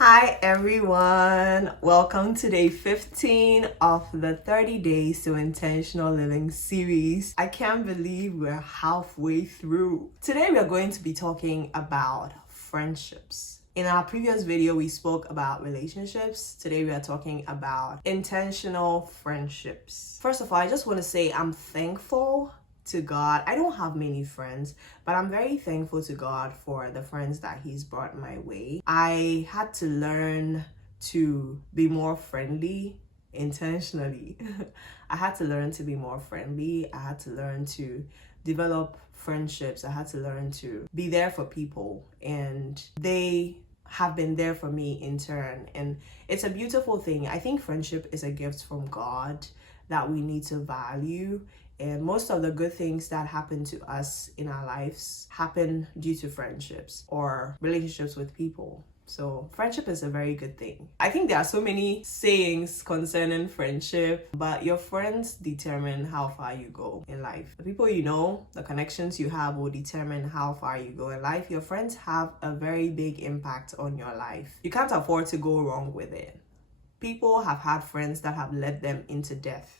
Hi everyone, welcome to day 15 of the 30 Days to Intentional Living series. I can't believe we're halfway through. Today we are going to be talking about friendships. In our previous video, we spoke about relationships. Today we are talking about intentional friendships. First of all, I just want to say I'm thankful to God. I don't have many friends, but I'm very thankful to God for the friends that He's brought my way. I had to learn to be more friendly intentionally. I had to learn to be more friendly. I had to learn to develop friendships. I had to learn to be there for people, and they have been there for me in turn. And it's a beautiful thing. I think friendship is a gift from God that we need to value. And most of the good things that happen to us in our lives happen due to friendships or relationships with people. So friendship is a very good thing. I think there are so many sayings concerning friendship, but your friends determine how far you go in life. The people you know, the connections you have will determine how far you go in life. Your friends have a very big impact on your life. You can't afford to go wrong with it. People have had friends that have led them into death.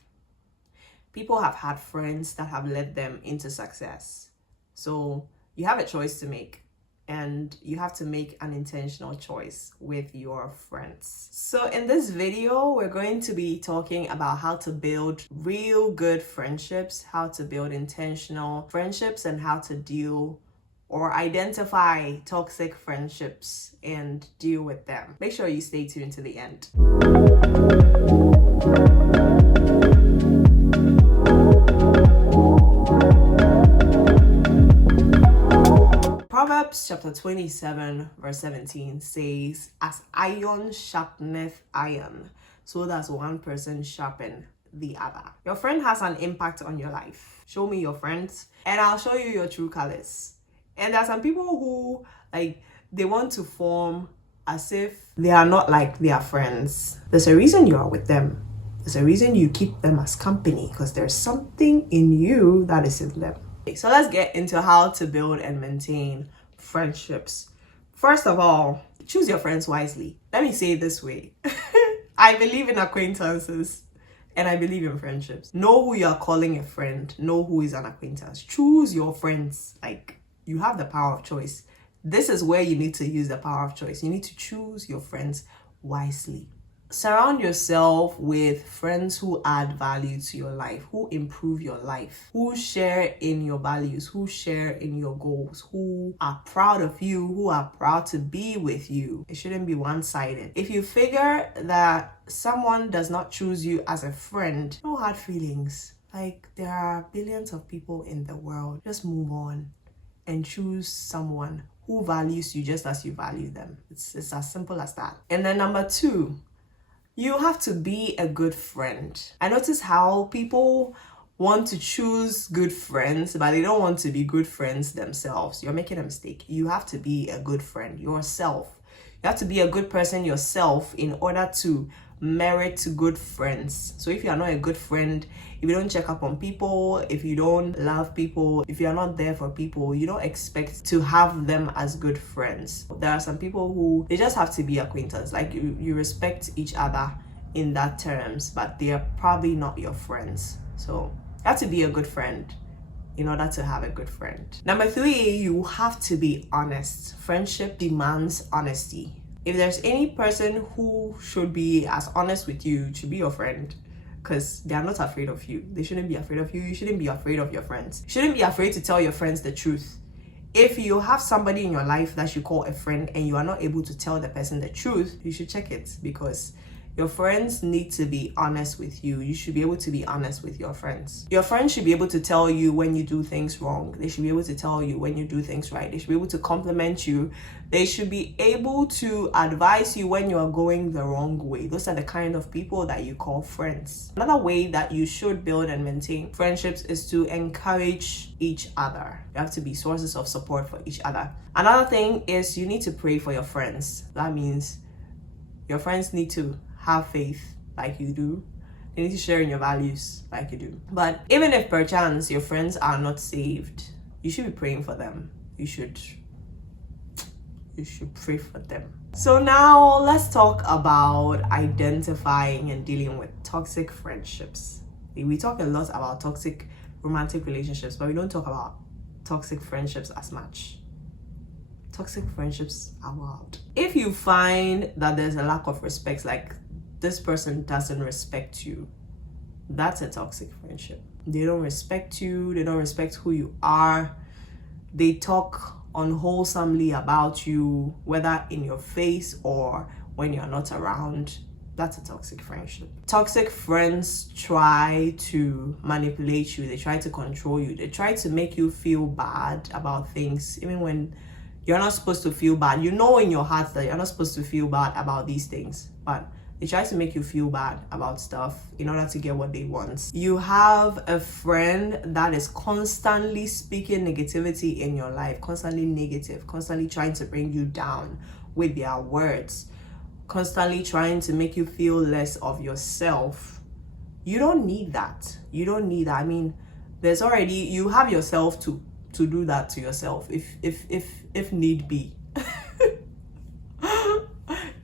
People have had friends that have led them into success. So you have a choice to make, and you have to make an intentional choice with your friends. So in this video, we're going to be talking about how to build real good friendships, how to build intentional friendships, and how to deal or identify toxic friendships and deal with them. Make sure you stay tuned to the end. Proverbs chapter 27 verse 17 says, "As iron sharpeneth iron, so does one person sharpen the other." Your friend has an impact on your life. Show me your friends and I'll show you your true colors. And there are some people who they want to form as if they are not like their friends. There's a reason you are with them. There's a reason you keep them as company, because there's something in you that is in them. So let's get into how to build and maintain friendships. First of all, choose your friends wisely. Let me say it this way. I believe in acquaintances and I believe in friendships. Know who you are calling a friend. Know who is an acquaintance. Choose your friends. You have the power of choice. This is where you need to use the power of choice. You need to choose your friends wisely. Surround yourself with friends who add value to your life, who improve your life, who share in your values, who share in your goals, who are proud of you, who are proud to be with you. It shouldn't be one-sided. If you figure that someone does not choose you as a friend, no hard feelings. There are billions of people in the world. Just move on and choose someone who values you just as you value them. It's as simple as that. And then number 2, you have to be a good friend. I notice how people want to choose good friends, but they don't want to be good friends themselves. You're making a mistake. You have to be a good friend yourself. You have to be a good person yourself in order to merit good friends. So if you are not a good friend, if you don't check up on people, if you don't love people, if you are not there for people, you don't expect to have them as good friends. There are some people who they just have to be acquaintances. You respect each other in that terms, but they are probably not your friends. So you have to be a good friend in order to have a good friend. Number 3, you have to be honest. Friendship demands honesty. If there's any person who should be as honest with you, it should be your friend, because they are not afraid of you. They shouldn't be afraid of you. You shouldn't be afraid of your friends. You shouldn't be afraid to tell your friends the truth. If you have somebody in your life that you call a friend and you are not able to tell the person the truth, you should check it, because your friends need to be honest with you. You should be able to be honest with your friends. Your friends should be able to tell you when you do things wrong. They should be able to tell you when you do things right. They should be able to compliment you. They should be able to advise you when you are going the wrong way. Those are the kind of people that you call friends. Another way that you should build and maintain friendships is to encourage each other. You have to be sources of support for each other. Another thing is you need to pray for your friends. That means your friends need to have faith like you do. They need to share in your values like you do. But even if perchance your friends are not saved, you should be praying for them. You should pray for them. So now let's talk about identifying and dealing with toxic friendships. We talk a lot about toxic romantic relationships, but we don't talk about toxic friendships as much. Toxic friendships are wild. If you find that there's a lack of respect, like this person doesn't respect you, that's a toxic friendship. They don't respect you, they don't respect who you are, they talk unwholesomely about you, whether in your face or when you're not around. That's a toxic friendship. Toxic friends try to manipulate you, they try to control you, they try to make you feel bad about things, even when you're not supposed to feel bad. You know in your heart that you're not supposed to feel bad about these things, but they try to make you feel bad about stuff in order to get what they want. You have a friend that is constantly speaking negativity in your life, constantly negative, constantly trying to bring you down with their words, constantly trying to make you feel less of yourself. You don't need that. You don't need that. I mean, there's already, you have yourself to do that to yourself if need be.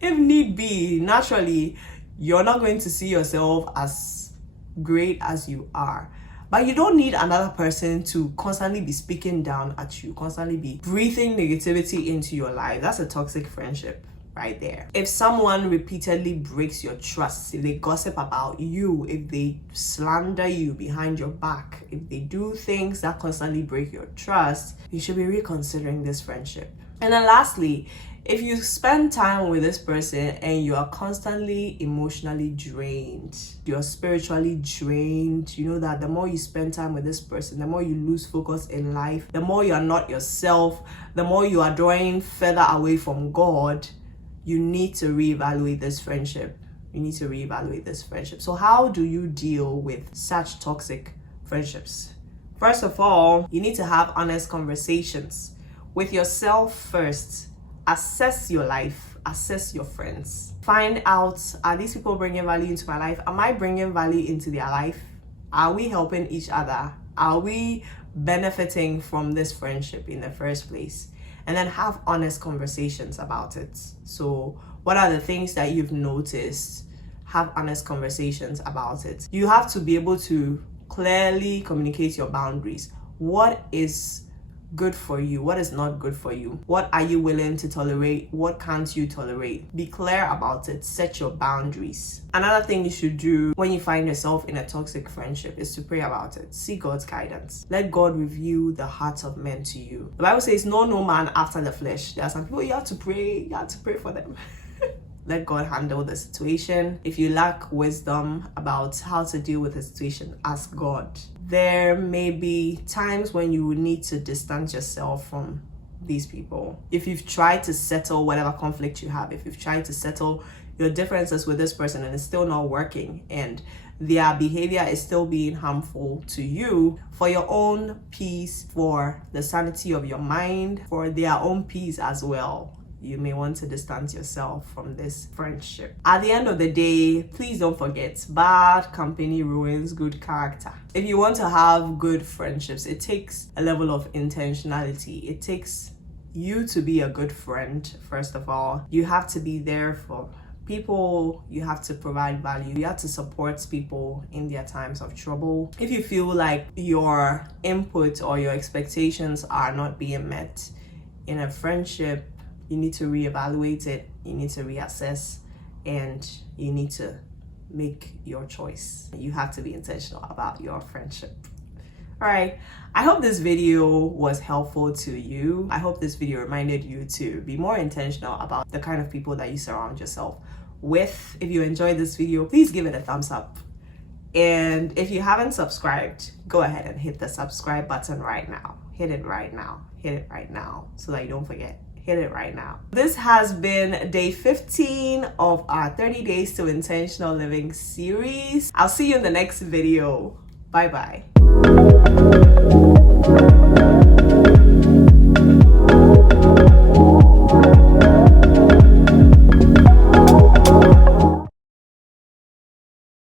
If need be, naturally, you're not going to see yourself as great as you are. But you don't need another person to constantly be speaking down at you, constantly be breathing negativity into your life. That's a toxic friendship right there. If someone repeatedly breaks your trust, if they gossip about you, if they slander you behind your back, if they do things that constantly break your trust, you should be reconsidering this friendship. And then lastly, if you spend time with this person and you are constantly emotionally drained, you're spiritually drained, you know that the more you spend time with this person, the more you lose focus in life, the more you are not yourself, the more you are drawing further away from God, you need to reevaluate this friendship. You need to reevaluate this friendship. So how do you deal with such toxic friendships? First of all, you need to have honest conversations with yourself first. Assess your life, assess your friends. Find out, are these people bringing value into my life? Am I bringing value into their life? Are we helping each other? Are we benefiting from this friendship in the first place? And then have honest conversations about it. So what are the things that you've noticed? Have honest conversations about it. You have to be able to clearly communicate your boundaries. What is good for you? What is not good for you? What are you willing to tolerate? What can't you tolerate? Be clear about it. Set your boundaries. Another thing you should do when you find yourself in a toxic friendship is to pray about it. Seek God's guidance. Let God reveal the hearts of men to you. The Bible says, no man after the flesh. There are some people you have to pray for them. Let God handle the situation. If you lack wisdom about how to deal with the situation, ask God. There may be times when you will need to distance yourself from these people. If you've tried to settle whatever conflict you have, if you've tried to settle your differences with this person and it's still not working, and their behavior is still being harmful to you, for your own peace, for the sanity of your mind, for their own peace as well, you may want to distance yourself from this friendship. At the end of the day, please don't forget, bad company ruins good character. If you want to have good friendships, it takes a level of intentionality. It takes you to be a good friend, first of all. You have to be there for people, you have to provide value, you have to support people in their times of trouble. If you feel like your input or your expectations are not being met in a friendship, you need to reevaluate it, you need to reassess, and you need to make your choice. You have to be intentional about your friendship. All right, I hope this video was helpful to you. I hope this video reminded you to be more intentional about the kind of people that you surround yourself with. If you enjoyed this video, please give it a thumbs up. And if you haven't subscribed, go ahead and hit the subscribe button right now. Hit it right now. Hit it right now so that you don't forget. Hit it right now. This has been day 15 of our 30 Days to Intentional Living series. I'll see you in the next video. Bye-bye.